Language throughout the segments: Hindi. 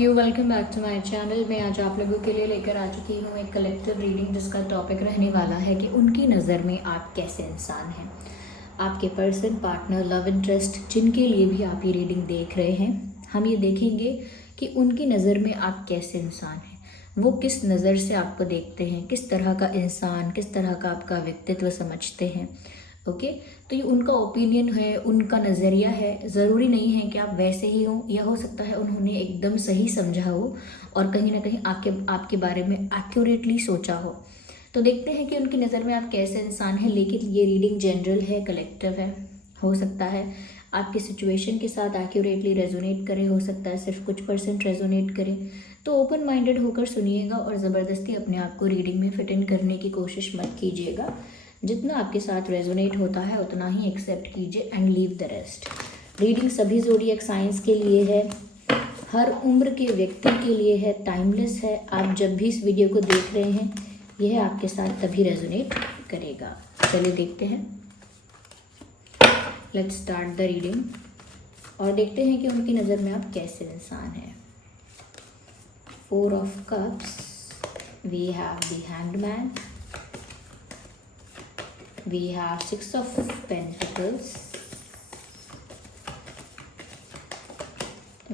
You, welcome back to my channel. मैं आज आप लोगों के लिए लेकर आ चुकी हूँ एक कलेक्टिव रीडिंग जिसका टॉपिक रहने वाला है कि उनकी नज़र में आप कैसे इंसान हैं। आपके पर्सन, पार्टनर, लव इंटरेस्ट जिनके लिए भी आप ये रीडिंग देख रहे हैं, हम ये देखेंगे कि उनकी नज़र में आप कैसे इंसान हैं, वो किस नज़र से आपको देखते हैं, किस तरह का इंसान, किस तरह का आपका व्यक्तित्व समझते हैं। ओके, तो ये उनका ओपिनियन है, उनका नज़रिया है। ज़रूरी नहीं है कि आप वैसे ही हो, या हो सकता है उन्होंने एकदम सही समझा हो और कहीं ना कहीं आपके बारे में एक्यूरेटली सोचा हो। तो देखते हैं कि उनकी नज़र में आप कैसे इंसान हैं। लेकिन ये रीडिंग जनरल है, कलेक्टिव है। हो सकता है आपकी सिचुएशन के साथ एक्यूरेटली रेजोनेट करे, हो सकता है सिर्फ कुछ % रेजोनेट करे। तो ओपन माइंडेड होकर सुनिएगा और ज़बरदस्ती अपने आप को रीडिंग में फिट इन करने की कोशिश मत कीजिएगा। जितना आपके साथ रेजोनेट होता है उतना ही एक्सेप्ट कीजिए and leave the rest. Reading सभी ज़ोडिएक साइंस के लिए है, हर उम्र के व्यक्ति के लिए है, टाइमलेस है। आप जब भी इस वीडियो को देख रहे हैं यह आपके साथ तभी रेजोनेट करेगा। चलिए देखते हैं, लेट्स स्टार्ट द रीडिंग और देखते हैं कि उनकी नज़र में आप कैसे इंसान हैं। 4 of cups, we have the hangman, we have 6 of Pentacles,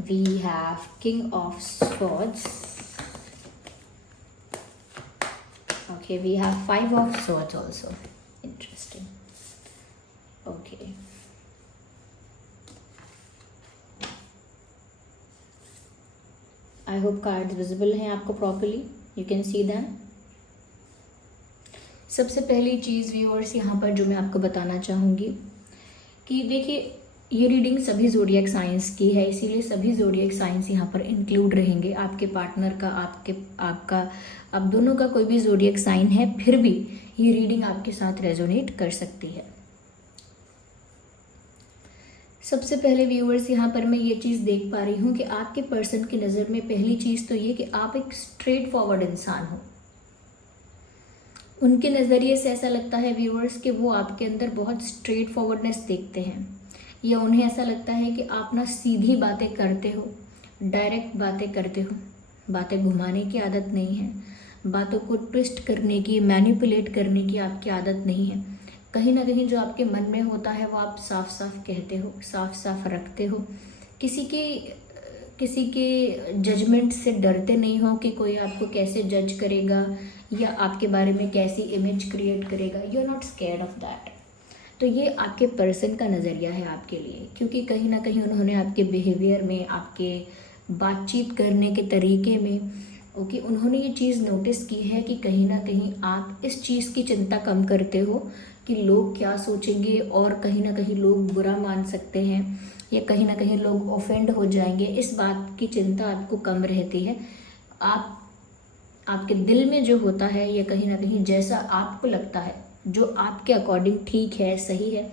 we have King of Swords, okay, we have 5 of Swords also. Interesting. Okay, I hope cards visible हैं आपको properly, you can see them. सबसे पहली चीज़ व्यूअर्स यहाँ पर जो मैं आपको बताना चाहूँगी कि देखिए, ये रीडिंग सभी ज़ोडिएक साइंस की है, इसीलिए सभी ज़ोडिएक साइंस यहाँ पर इंक्लूड रहेंगे। आपके पार्टनर का, आपका, आप दोनों का कोई भी ज़ोडिएक साइन है, फिर भी ये रीडिंग आपके साथ रेजोनेट कर सकती है। सबसे पहले व्यूअर्स यहाँ पर मैं ये चीज़ देख पा रही हूँ कि आपके पर्सन की नज़र में पहली चीज़ तो ये कि आप एक स्ट्रेट फॉरवर्ड इंसान हो। उनके नज़रिए से ऐसा लगता है व्यूअर्स कि वो आपके अंदर बहुत स्ट्रेट फॉरवर्डनेस देखते हैं, या उन्हें ऐसा लगता है कि आप ना सीधी बातें करते हो, डायरेक्ट बातें करते हो, बातें घुमाने की आदत नहीं है, बातों को ट्विस्ट करने की, मैनिपुलेट करने की आपकी आदत नहीं है। कहीं ना कहीं जो आपके मन में होता है वो आप साफ साफ कहते हो, साफ साफ रखते हो। किसी के जजमेंट से डरते नहीं हो कि कोई आपको कैसे जज करेगा या आपके बारे में कैसी इमेज क्रिएट करेगा। You are not scared of that. तो ये आपके पर्सन का नज़रिया है आपके लिए, क्योंकि कहीं ना कहीं उन्होंने आपके बिहेवियर में, आपके बातचीत करने के तरीके में, ओके, उन्होंने ये चीज़ नोटिस की है कि कहीं ना कहीं आप इस चीज़ की चिंता कम करते हो कि लोग क्या सोचेंगे, और कहीं ना कहीं लोग बुरा मान सकते हैं या कहीं ना कहीं लोग ऑफेंड हो जाएंगे। इस बात की चिंता आपको कम रहती है। आपके दिल में जो होता है, या कहीं ना कहीं जैसा आपको लगता है, जो आपके अकॉर्डिंग ठीक है, सही है,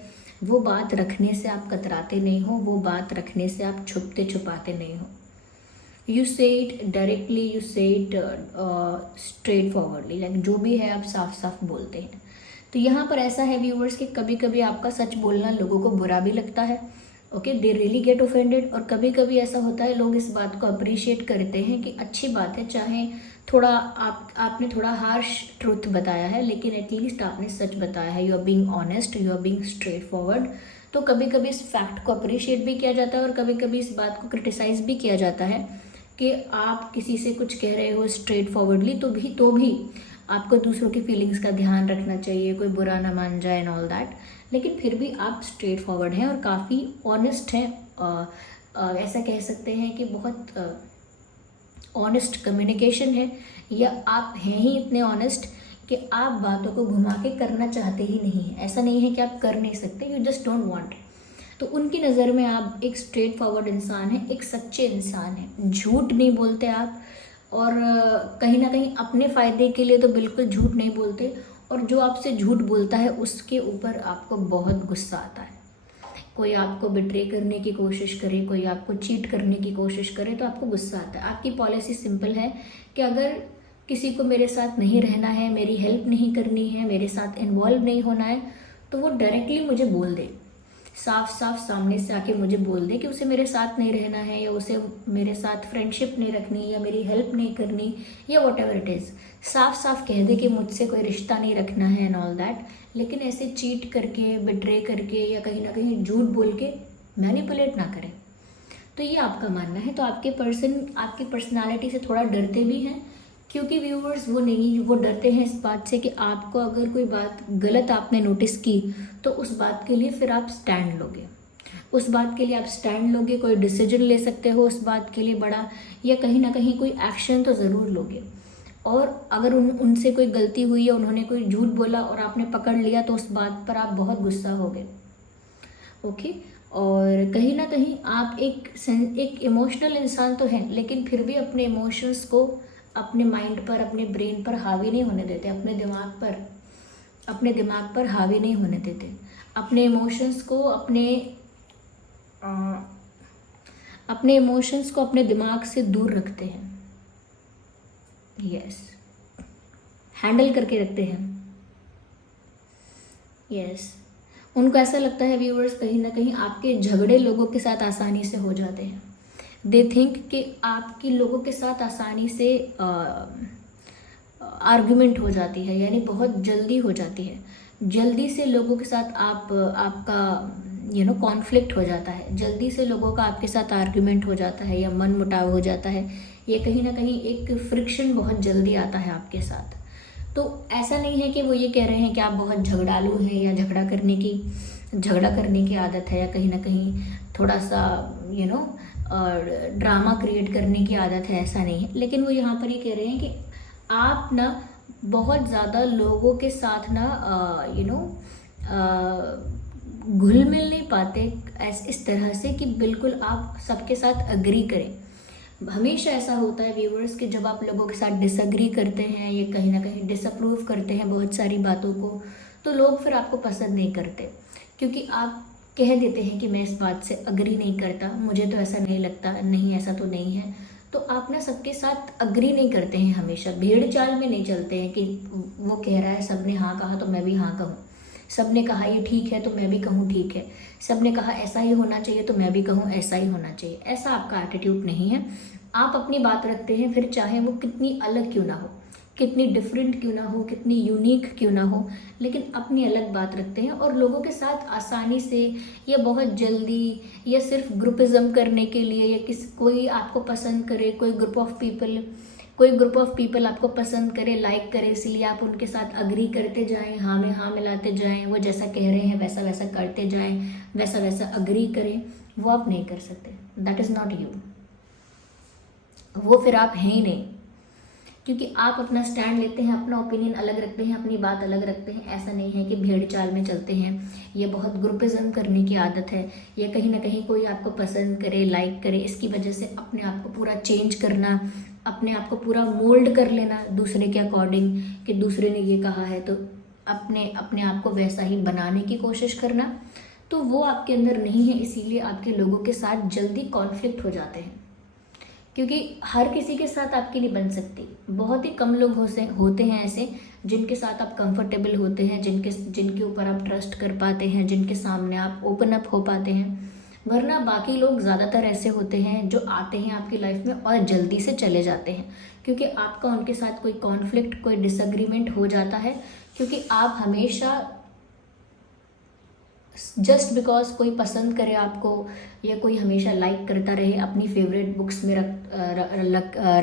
वो बात रखने से आप कतराते नहीं हो, वो बात रखने से आप छुपते छुपाते नहीं हो। यू से इट डायरेक्टली, यू से इट स्ट्रेट फॉरवर्डली, लाइक जो भी है आप साफ साफ बोलते हैं। तो यहाँ पर ऐसा है व्यूअर्स कि कभी कभी आपका सच बोलना लोगों को बुरा भी लगता है, okay, they really get offended. और कभी कभी ऐसा होता है लोग इस बात को अप्रिशिएट करते हैं कि अच्छी बात है, चाहे थोड़ा आपने थोड़ा हार्श ट्रूथ बताया है, लेकिन एटलीस्ट आपने सच बताया है। You are being honest, you are being straightforward. तो कभी कभी इस फैक्ट को अप्रिशिएट भी किया जाता है और कभी कभी इस बात को क्रिटिसाइज भी किया जाता है कि आप किसी से कुछ कह रहे हो स्ट्रेट फॉरवर्डली, तो भी आपको दूसरों की फीलिंग्स का ध्यान रखना चाहिए, कोई बुरा ना मान जाए एंड ऑल दैट। लेकिन फिर भी आप स्ट्रेट फॉरवर्ड हैं और काफ़ी ऑनेस्ट हैं। ऐसा कह सकते हैं कि बहुत ऑनेस्ट कम्युनिकेशन है, या आप हैं ही इतने ऑनेस्ट कि आप बातों को घुमा के करना चाहते ही नहीं हैं। ऐसा नहीं है कि आप कर नहीं सकते, यू जस्ट डोंट वांट। तो उनकी नज़र में आप एक स्ट्रेट फॉरवर्ड इंसान हैं, एक सच्चे इंसान हैं। झूठ नहीं बोलते आप, और कहीं ना कहीं अपने फ़ायदे के लिए तो बिल्कुल झूठ नहीं बोलते। और जो आपसे झूठ बोलता है उसके ऊपर आपको बहुत गुस्सा आता है। कोई आपको बिट्रे करने की कोशिश करे, कोई आपको चीट करने की कोशिश करे, तो आपको गुस्सा आता है। आपकी पॉलिसी सिंपल है कि अगर किसी को मेरे साथ नहीं रहना है, मेरी हेल्प नहीं करनी है, मेरे साथ इन्वॉल्व नहीं होना है, तो वो डायरेक्टली मुझे बोल दे। साफ साफ सामने से आके मुझे बोल दे कि उसे मेरे साथ नहीं रहना है, या उसे मेरे साथ फ्रेंडशिप नहीं रखनी, या मेरी हेल्प नहीं करनी, या वॉट एवर इट इज़, साफ साफ कह दे कि मुझसे कोई रिश्ता नहीं रखना है एंड ऑल दैट। लेकिन ऐसे चीट करके, बिट्रे करके, या कहीं ना कहीं झूठ बोल के मैनिपुलेट ना करें। तो ये आपका मानना है। तो आपके पर्सन आपकी पर्सनालिटी से थोड़ा डरते भी हैं, क्योंकि व्यूअर्स वो डरते हैं इस बात से कि आपको अगर कोई बात गलत आपने नोटिस की तो उस बात के लिए फिर आप स्टैंड लोगे, उस बात के लिए आप स्टैंड लोगे, कोई डिसीजन ले सकते हो उस बात के लिए बड़ा, या कहीं ना कहीं कोई एक्शन तो ज़रूर लोगे। और अगर उनसे कोई गलती हुई या उन्होंने कोई झूठ बोला और आपने पकड़ लिया तो उस बात पर आप बहुत गुस्सा होगे। ओके। और कहीं ना कहीं आप एक इमोशनल इंसान तो हैं, लेकिन फिर भी अपने इमोशंस को अपने माइंड पर, अपने ब्रेन पर हावी नहीं होने देते, अपने दिमाग पर हावी नहीं होने देते। अपने इमोशंस को अपने दिमाग से दूर रखते हैं। यस, हैंडल करके रखते हैं। यस, उनको ऐसा लगता है व्यूअर्स, कहीं ना कहीं आपके झगड़े लोगों के साथ आसानी से हो जाते हैं। दे थिंक कि आपकी लोगों के साथ आसानी से आर्गुमेंट हो जाती है, यानी बहुत जल्दी हो जाती है। जल्दी से लोगों के साथ आपका कॉन्फ्लिक्ट हो जाता है, जल्दी से लोगों का आपके साथ आर्गुमेंट हो जाता है, या मन मुटाव हो जाता है, ये कहीं ना कहीं एक फ्रिक्शन बहुत जल्दी आता है आपके साथ। तो ऐसा नहीं है कि वो ये कह रहे हैं कि आप बहुत झगड़ालू हैं, या झगड़ा करने की आदत है, या कहीं ना कहीं थोड़ा सा ड्रामा क्रिएट करने की आदत है, ऐसा नहीं है। लेकिन वो यहाँ पर ये कह रहे हैं कि आप ना बहुत ज़्यादा लोगों के साथ ना घुल मिल नहीं पाते इस तरह से कि बिल्कुल आप सबके साथ अग्री करें। हमेशा ऐसा होता है व्यूअर्स कि जब आप लोगों के साथ डिसअग्री करते हैं, या कहीं ना कहीं डिसअप्रूव करते हैं बहुत सारी बातों को, तो लोग फिर आपको पसंद नहीं करते, क्योंकि आप कह देते हैं कि मैं इस बात से अग्री नहीं करता, मुझे तो ऐसा नहीं लगता, नहीं ऐसा तो नहीं है। तो आप ना सबके साथ अग्री नहीं करते हैं, हमेशा भेड़ चाल में नहीं चलते हैं कि वो कह रहा है, सबने हाँ कहा तो मैं भी हाँ कहूँ, सबने कहा ये ठीक है तो मैं भी कहूँ ठीक है, सबने कहा ऐसा ही होना चाहिए तो मैं भी कहूँ ऐसा ही होना चाहिए। ऐसा आपका एटीट्यूड नहीं है। आप अपनी बात रखते हैं, फिर चाहे वो कितनी अलग क्यों ना हो, कितनी डिफरेंट क्यों ना हो, कितनी यूनिक क्यों ना हो, लेकिन अपनी अलग बात रखते हैं। और लोगों के साथ आसानी से, या बहुत जल्दी, या सिर्फ ग्रुपिज्म करने के लिए, या कोई आपको पसंद करे, कोई ग्रुप ऑफ पीपल आपको पसंद करे, लाइक करे, इसलिए आप उनके साथ अग्री करते जाएं, हाँ में हाँ मिलाते जाएं, वो जैसा कह रहे हैं वैसा वैसा करते जाएं, वैसा वैसा अग्री करें, वो आप नहीं कर सकते। That is not you. वो फिर आप हैं ही नहीं, क्योंकि आप अपना स्टैंड लेते हैं, अपना ओपिनियन अलग रखते हैं, अपनी बात अलग रखते हैं। ऐसा नहीं है कि भेड़ चाल में चलते हैं, ये बहुत ग्रुपिज्म करने की आदत है, या कहीं ना कहीं कोई आपको पसंद करे, लाइक करे, इसकी वजह से अपने आप को पूरा चेंज करना, अपने आप को पूरा मोल्ड कर लेना दूसरे के अकॉर्डिंग, कि दूसरे ने ये कहा है तो अपने आप को वैसा ही बनाने की कोशिश करना। तो वो आपके अंदर नहीं है, इसीलिए आपके लोगों के साथ जल्दी कॉन्फ्लिक्ट हो जाते हैं, क्योंकि हर किसी के साथ आपकी नहीं बन सकती। बहुत ही कम लोग होते हैं ऐसे जिनके साथ आप कंफर्टेबल होते हैं, जिनके ऊपर आप ट्रस्ट कर पाते हैं, जिनके सामने आप ओपन अप हो पाते हैं। वरना बाकी लोग ज़्यादातर ऐसे होते हैं जो आते हैं आपकी लाइफ में और जल्दी से चले जाते हैं, क्योंकि आपका उनके साथ कोई कॉन्फ्लिक्ट, कोई डिसएग्रीमेंट हो जाता है। क्योंकि आप हमेशा जस्ट बिकॉज कोई पसंद करे आपको, या कोई हमेशा लाइक करता रहे, अपनी फेवरेट बुक्स में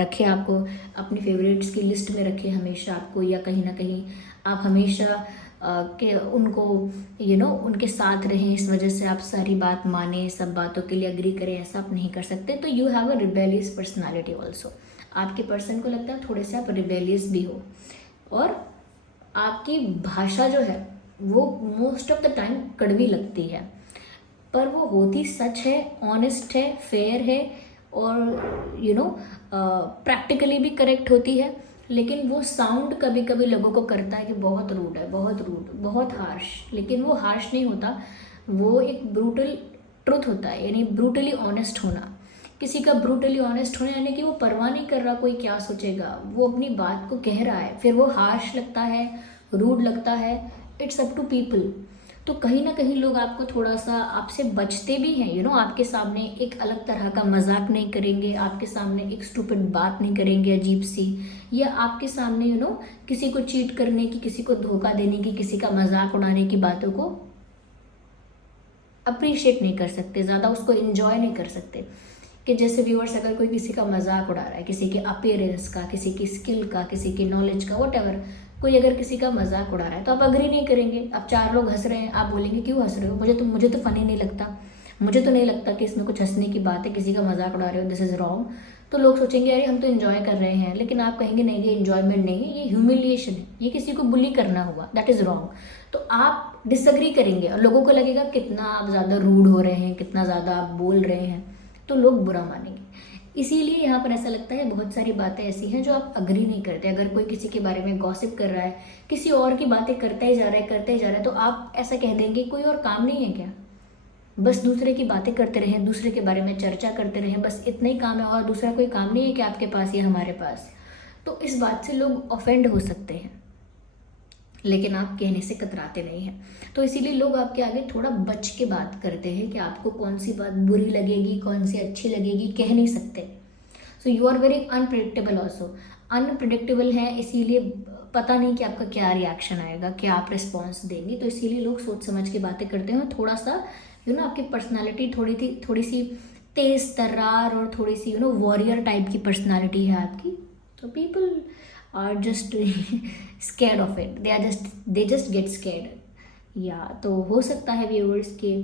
रखे आपको, अपनी फेवरेट्स की लिस्ट में रखे हमेशा आपको, या कहीं ना कहीं आप हमेशा के उनको उनके साथ रहें, इस वजह से आप सारी बात माने, सब बातों के लिए अग्री करें, ऐसा आप नहीं कर सकते। तो you have a rebellious personality also. आपके पर्सन को लगता है थोड़े से आप रिबेलियस भी हो, और आपकी भाषा जो है वो मोस्ट ऑफ द टाइम कड़वी लगती है, पर वो होती सच है, ऑनेस्ट है, फेयर है, और प्रैक्टिकली भी करेक्ट होती है। लेकिन वो साउंड कभी कभी लोगों को करता है कि बहुत रूड है, बहुत रूड, बहुत हार्श, लेकिन वो हार्श नहीं होता, वो एक ब्रूटल ट्रुथ होता है, यानी ब्रूटली ऑनेस्ट होना। किसी का ब्रूटली ऑनेस्ट होना यानी कि वो परवाह नहीं कर रहा कोई क्या सोचेगा, वो अपनी बात को कह रहा है, फिर वो हार्श लगता है, रूड लगता है, इट्स अप टू पीपल। तो कहीं ना कहीं लोग आपको थोड़ा सा आपसे बचते भी हैं, आपके सामने एक अलग तरह का मजाक नहीं करेंगे, आपके सामने एक स्टूपिड बात नहीं करेंगे अजीब सी, या आपके सामने किसी को चीट करने की, किसी को धोखा देने की, किसी का मजाक उड़ाने की बातों को अप्रिशिएट नहीं कर सकते, ज़्यादा उसको एंजॉय नहीं कर सकते। कि जैसे व्यूअर्स, अगर कोई किसी का मजाक उड़ा रहा है, किसी के अपीयरेंस का, किसी की स्किल का, किसी की नॉलेज का, वट कोई अगर किसी का मजाक उड़ा रहा है तो आप अग्री नहीं करेंगे। अब 4 लोग हंस रहे हैं, आप बोलेंगे क्यों हंस रहे हो, मुझे तो फनी नहीं लगता, मुझे तो नहीं लगता कि इसमें कुछ हंसने की बात है, किसी का मजाक उड़ा रहे हो, दिस इज़ रॉन्ग। तो लोग सोचेंगे अरे हम तो एंजॉय कर रहे हैं, लेकिन आप कहेंगे नहीं ये एंजॉयमेंट नहीं है, ये ह्यूमिलिएशन है, ये किसी को बुली करना हुआ, दैट इज़ रॉन्ग। तो आप डिसएग्री करेंगे और लोगों को लगेगा कितना आप ज़्यादा रूड हो रहे हैं, कितना ज़्यादा आप बोल रहे हैं, तो लोग बुरा मानेंगे। इसीलिए यहाँ पर ऐसा लगता है बहुत सारी बातें ऐसी हैं जो आप अग्री नहीं करते। अगर कोई किसी के बारे में गॉसिप कर रहा है, किसी और की बातें करता ही जा रहा है तो आप ऐसा कह देंगे कोई और काम नहीं है क्या, बस दूसरे की बातें करते रहें, दूसरे के बारे में चर्चा करते रहें, बस इतना ही काम है और दूसरा कोई काम नहीं है कि आपके पास या हमारे पास। तो इस बात से लोग ऑफेंड हो सकते हैं, लेकिन आप कहने से कतराते नहीं हैं। तो इसीलिए लोग आपके आगे थोड़ा बच के बात करते हैं कि आपको कौन सी बात बुरी लगेगी, कौन सी अच्छी लगेगी, कह नहीं सकते। So you are very unpredictable also, unpredictable है, इसीलिए पता नहीं कि आपका क्या रिएक्शन आएगा, क्या आप रिस्पॉन्स देंगे। तो इसीलिए लोग सोच समझ के बातें करते हैं। थोड़ा सा आपकी पर्सनैलिटी थोड़ी सी तेज तर्रार और थोड़ी सी वॉरियर टाइप की पर्सनैलिटी है आपकी, तो people are just scared of it, they just get scared. या तो हो सकता है व्यूअर्स के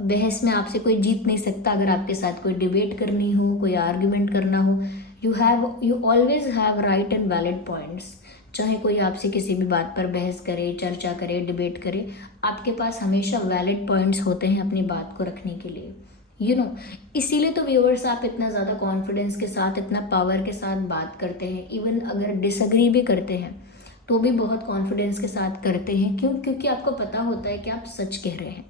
बहस में आपसे कोई जीत नहीं सकता। अगर आपके साथ कोई डिबेट करनी हो, कोई आर्ग्यूमेंट करना हो, you always have right and valid points. चाहे कोई आपसे किसी भी बात पर बहस करे, चर्चा करे, डिबेट करे, आपके पास हमेशा वैलिड पॉइंट्स होते हैं अपनी बात को रखने के लिए। इसीलिए तो व्यूअर्स आप इतना ज़्यादा कॉन्फिडेंस के साथ, इतना पावर के साथ बात करते हैं। इवन अगर डिसएग्री भी करते हैं तो भी बहुत कॉन्फिडेंस के साथ करते हैं। क्यों? क्योंकि आपको पता होता है कि आप सच कह रहे हैं,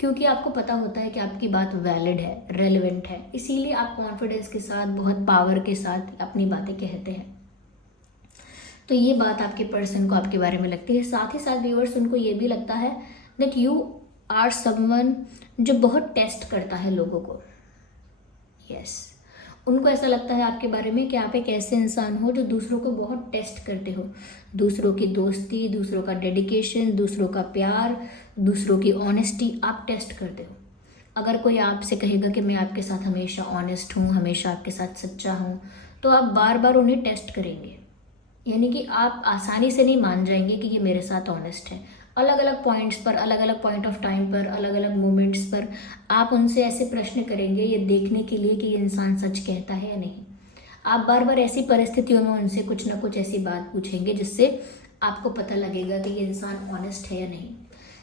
क्योंकि आपको पता होता है कि आपकी बात वैलिड है, रेलेवेंट है। इसीलिए आप कॉन्फिडेंस के साथ, बहुत पावर के साथ अपनी बातें कहते हैं। तो ये बात आपके पर्सन को आपके बारे में लगती है। साथ ही साथ व्यूअर्स उनको ये भी लगता है दैट यू आर समवन जो बहुत टेस्ट करता है लोगों को। यस, उनको ऐसा लगता है आपके बारे में कि आप एक ऐसे इंसान हो जो दूसरों को बहुत टेस्ट करते हो। दूसरों की दोस्ती, दूसरों का डेडिकेशन, दूसरों का प्यार, दूसरों की ऑनेस्टी आप टेस्ट करते हो। अगर कोई आपसे कहेगा कि मैं आपके साथ हमेशा ऑनेस्ट हूँ, हमेशा आपके साथ सच्चा हूँ, तो आप बार बार उन्हें टेस्ट करेंगे। यानी कि आप आसानी से नहीं मान जाएंगे कि ये मेरे साथ ऑनेस्ट है। अलग अलग पॉइंट्स पर, अलग अलग पॉइंट ऑफ टाइम पर, अलग अलग मोमेंट्स पर आप उनसे ऐसे प्रश्न करेंगे ये देखने के लिए कि ये इंसान सच कहता है या नहीं। आप बार बार ऐसी परिस्थितियों में उनसे कुछ ना कुछ ऐसी बात पूछेंगे जिससे आपको पता लगेगा कि ये इंसान ऑनेस्ट है या नहीं।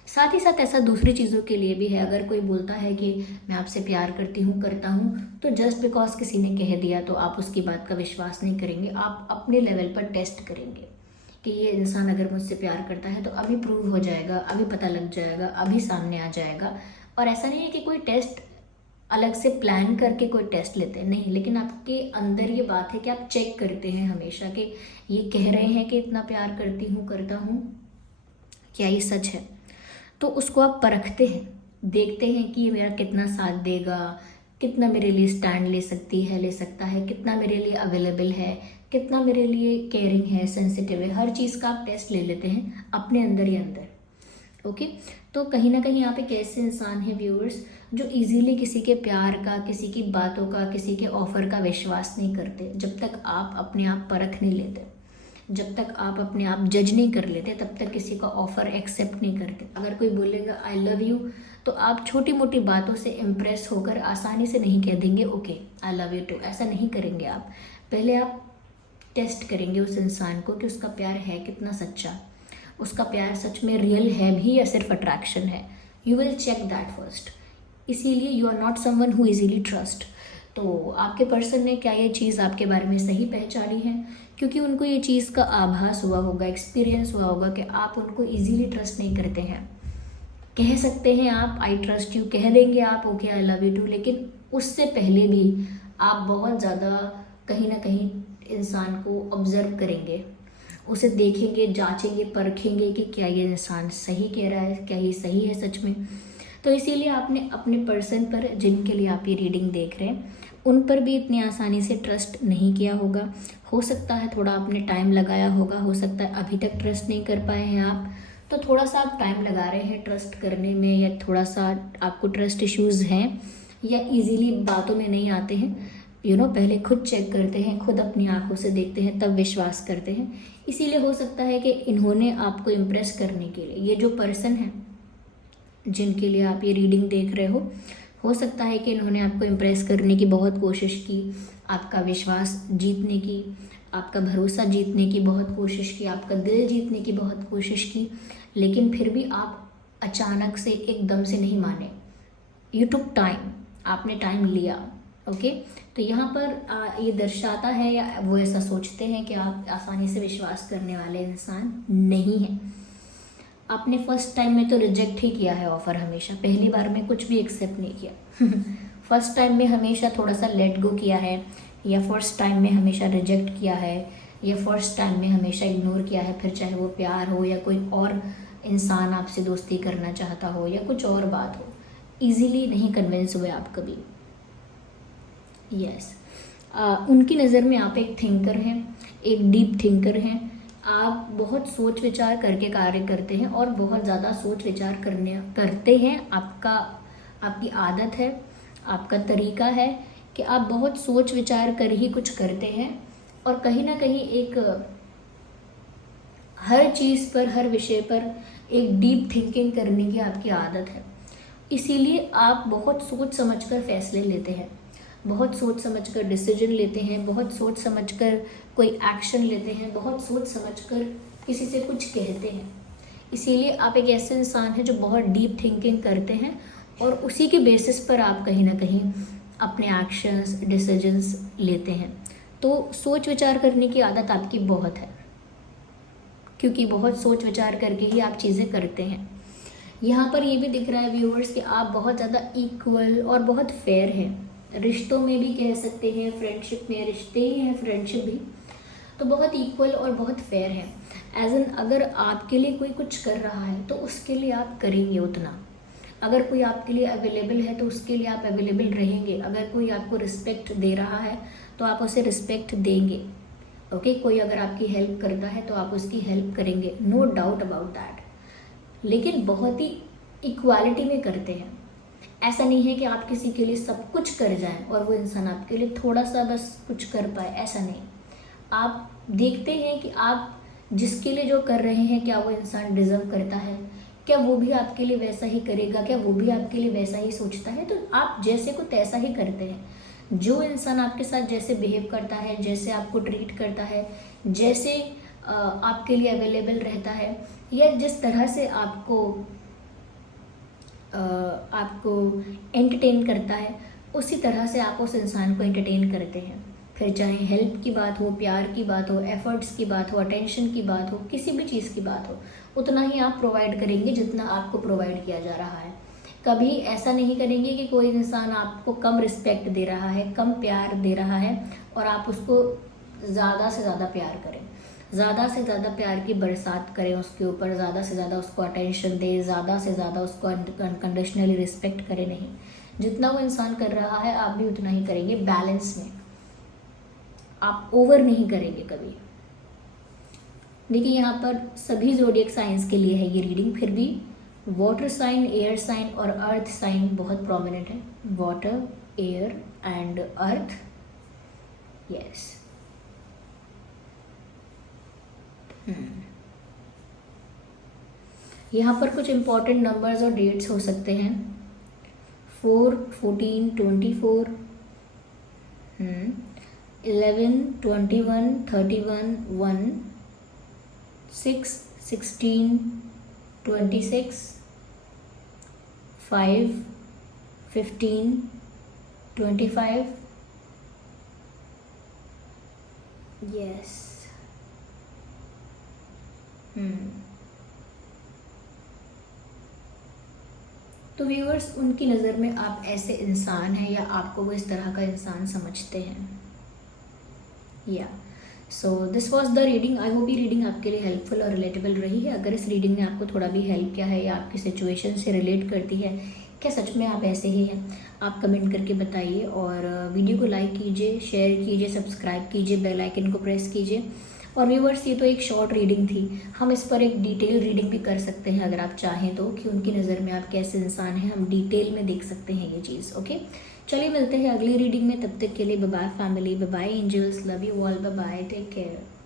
साथ ही साथ ऐसा दूसरी चीज़ों के लिए भी है। अगर कोई बोलता है कि मैं आपसे प्यार करती हूँ, करता हूँ, तो जस्ट बिकॉज किसी ने कह दिया तो आप उसकी बात का विश्वास नहीं करेंगे। आप अपने लेवल पर टेस्ट करेंगे कि ये इंसान अगर मुझसे प्यार करता है तो अभी प्रूव हो जाएगा, अभी पता लग जाएगा, अभी सामने आ जाएगा। और ऐसा नहीं है कि कोई टेस्ट अलग से प्लान करके कोई टेस्ट लेते हैं, नहीं, लेकिन आपके अंदर ये बात है कि आप चेक करते हैं हमेशा कि ये कह रहे हैं कि इतना प्यार करती हूँ, करता हूँ, क्या ये सच है। तो उसको आप परखते हैं, देखते हैं कि ये मेरा कितना साथ देगा, कितना मेरे लिए स्टैंड ले सकता है, कितना मेरे लिए अवेलेबल है, कितना मेरे लिए केयरिंग है, सेंसिटिव है। हर चीज़ का आप टेस्ट ले लेते हैं अपने अंदर ही अंदर। ओके, तो कहीं ना कहीं आप एक ऐसे इंसान हैं व्यूअर्स जो इजीली किसी के प्यार का, किसी की बातों का, किसी के ऑफर का विश्वास नहीं करते। जब तक आप अपने आप परख नहीं लेते, जब तक आप अपने आप जज नहीं कर लेते, तब तक किसी का ऑफ़र एक्सेप्ट नहीं करते। अगर कोई बोलेगा आई लव यू, तो आप छोटी मोटी बातों से इम्प्रेस होकर आसानी से नहीं कह देंगे okay I love you too. ऐसा नहीं करेंगे आप। पहले आप टेस्ट करेंगे उस इंसान को कि उसका प्यार है कितना सच्चा, उसका प्यार सच में रियल है भी या सिर्फ अट्रैक्शन है। You will check that first. इसीलिए you are not someone who easily trust. तो आपके पर्सन ने क्या ये चीज़ आपके बारे में सही पहचानी है? क्योंकि उनको ये चीज़ का आभास हुआ होगा, एक्सपीरियंस हुआ होगा कि आप उनको इजीली ट्रस्ट नहीं करते हैं। कह सकते हैं आप आई ट्रस्ट यू, कह देंगे आप okay I love you too, लेकिन उससे पहले भी आप बहुत ज़्यादा कहीं ना कहीं इंसान को ऑब्जर्व करेंगे, उसे देखेंगे, जांचेंगे, परखेंगे कि क्या ये इंसान सही कह रहा है, क्या ये सही है सच में। तो इसीलिए आपने अपने पर्सन पर, जिनके लिए आप ये रीडिंग देख रहे हैं, उन पर भी इतनी आसानी से ट्रस्ट नहीं किया होगा। हो सकता है थोड़ा आपने टाइम लगाया होगा, हो सकता है अभी तक ट्रस्ट नहीं कर पाए हैं आप, तो थोड़ा सा आप टाइम लगा रहे हैं ट्रस्ट करने में, या थोड़ा सा आपको ट्रस्ट इश्यूज़ हैं, या इजीली बातों में नहीं आते हैं। पहले खुद चेक करते हैं, खुद अपनी आंखों से देखते हैं, तब विश्वास करते हैं। इसीलिए हो सकता है कि इन्होंने आपको इम्प्रेस करने के लिए, ये जो पर्सन है जिनके लिए आप ये रीडिंग देख रहे हो सकता है कि इन्होंने आपको इम्प्रेस करने की बहुत कोशिश की, आपका विश्वास जीतने की, आपका भरोसा जीतने की बहुत कोशिश की, आपका दिल जीतने की बहुत कोशिश की, लेकिन फिर भी आप अचानक से एकदम से नहीं माने। यू टुक टाइम, आपने टाइम लिया। ओके, तो यहाँ पर ये दर्शाता है, या वो ऐसा सोचते हैं कि आप आसानी से विश्वास करने वाले इंसान नहीं हैं। आपने फर्स्ट टाइम में तो रिजेक्ट ही किया है ऑफ़र, हमेशा पहली बार में कुछ भी एक्सेप्ट नहीं किया। फर्स्ट टाइम में हमेशा थोड़ा सा लेट गो किया है, या फर्स्ट टाइम में हमेशा रिजेक्ट किया है, या फर्स्ट टाइम में हमेशा इग्नोर किया है, फिर चाहे वो प्यार हो या कोई और इंसान आपसे दोस्ती करना चाहता हो या कुछ और बात हो, ईजीली नहीं कन्विंस हुए आप कभी। यस, उनकी नज़र में आप एक थिंकर हैं, एक डीप थिंकर हैं। आप बहुत सोच विचार करके कार्य करते हैं, और बहुत ज़्यादा सोच विचार करते हैं। आपकी आदत है, आपका तरीका है कि आप बहुत सोच विचार कर ही कुछ करते हैं, और कहीं ना कहीं एक हर चीज़ पर, हर विषय पर एक डीप थिंकिंग करने की आपकी आदत है। इसीलिए आप बहुत सोच समझकर फैसले लेते हैं, बहुत सोच समझकर डिसीजन लेते हैं, बहुत सोच समझकर कोई एक्शन लेते हैं, बहुत सोच समझकर किसी से कुछ कहते हैं। इसीलिए आप एक ऐसे इंसान हैं जो बहुत डीप थिंकिंग करते हैं, और उसी के बेसिस पर आप कहीं ना कहीं अपने एक्शंस, डिसीजंस लेते हैं। तो सोच विचार करने की आदत आपकी बहुत है, क्योंकि बहुत सोच विचार करके ही आप चीज़ें करते हैं। यहाँ पर ये भी दिख रहा है व्यूअर्स कि आप बहुत ज़्यादा इक्वल और बहुत फेयर हैं, रिश्तों में भी कह सकते हैं, फ्रेंडशिप में, रिश्ते ही हैं, फ्रेंडशिप भी, तो बहुत इक्वल और बहुत फेयर है। एज एन अगर आपके लिए कोई कुछ कर रहा है तो उसके लिए आप करेंगे उतना, अगर कोई आपके लिए अवेलेबल है तो उसके लिए आप अवेलेबल रहेंगे, अगर कोई आपको रिस्पेक्ट दे रहा है तो आप उसे रिस्पेक्ट देंगे। ओके, कोई अगर आपकी हेल्प करता है तो आप उसकी हेल्प करेंगे, नो डाउट अबाउट दैट। लेकिन बहुत ही इक्वालिटी में करते हैं। ऐसा नहीं है कि आप किसी के लिए सब कुछ कर जाएं और वो इंसान आपके लिए थोड़ा सा बस कुछ कर पाए, ऐसा नहीं। आप देखते हैं कि आप जिसके लिए जो कर रहे हैं, क्या वो इंसान डिज़र्व करता है, क्या वो भी आपके लिए वैसा ही करेगा, क्या वो भी आपके लिए वैसा ही सोचता है। तो आप जैसे को तैसा ही करते हैं। जो इंसान आपके साथ जैसे बिहेव करता है, जैसे आपको ट्रीट करता है, जैसे आपके लिए अवेलेबल रहता है, या जिस तरह से आपको एंटरटेन करता है, उसी तरह से आप उस इंसान को एंटरटेन करते हैं। फिर चाहे हेल्प की बात हो, प्यार की बात हो, एफर्ट्स की बात हो, अटेंशन की बात हो, किसी भी चीज़ की बात हो, उतना ही आप प्रोवाइड करेंगे जितना आपको प्रोवाइड किया जा रहा है। कभी ऐसा नहीं करेंगे कि कोई इंसान आपको कम रिस्पेक्ट दे रहा है, कम प्यार दे रहा है और आप उसको ज़्यादा से ज़्यादा प्यार करें, ज़्यादा से ज़्यादा प्यार की बरसात करें उसके ऊपर, ज़्यादा से ज़्यादा उसको अटेंशन दें, ज़्यादा से ज़्यादा उसको अनकंडीशनली रिस्पेक्ट करें। नहीं, जितना वो इंसान कर रहा है आप भी उतना ही करेंगे, बैलेंस में। आप ओवर नहीं करेंगे कभी। देखिए, यहाँ पर सभी ज़ोडिएक साइंस के लिए है ये रीडिंग, फिर भी वाटर साइन, एयर साइन और अर्थ साइन बहुत प्रोमिनेंट है। Water, air and earth. Yes. यहाँ पर कुछ इम्पॉर्टेंट नंबर्स और डेट्स हो सकते हैं। 4, 14, 24, 11, 21, 31, 1, 6, 16, 26, 5, 15, 25. Yes. तो व्यूअर्स, उनकी नज़र में आप ऐसे इंसान हैं, या आपको वो इस तरह का इंसान समझते हैं, या so this was the reading. I hope ये रीडिंग आपके लिए हेल्पफुल और रिलेटेबल रही है। अगर इस रीडिंग ने आपको थोड़ा भी हेल्प किया है या आपकी सिचुएशन से रिलेट करती है, क्या सच में आप ऐसे ही हैं, आप कमेंट करके बताइए। और वीडियो को लाइक कीजिए, शेयर कीजिए, सब्सक्राइब कीजिए, बेल आइकन को प्रेस कीजिए। और व्यूवर्स, ये तो एक शॉर्ट रीडिंग थी, हम इस पर एक डिटेल रीडिंग भी कर सकते हैं अगर आप चाहें तो, कि उनकी नज़र में आप कैसे इंसान हैं, हम डिटेल में देख सकते हैं ये चीज़। ओके, चलिए मिलते हैं अगली रीडिंग में। तब तक के लिए bye bye family, bye bye angels, love you all, bye bye, take care.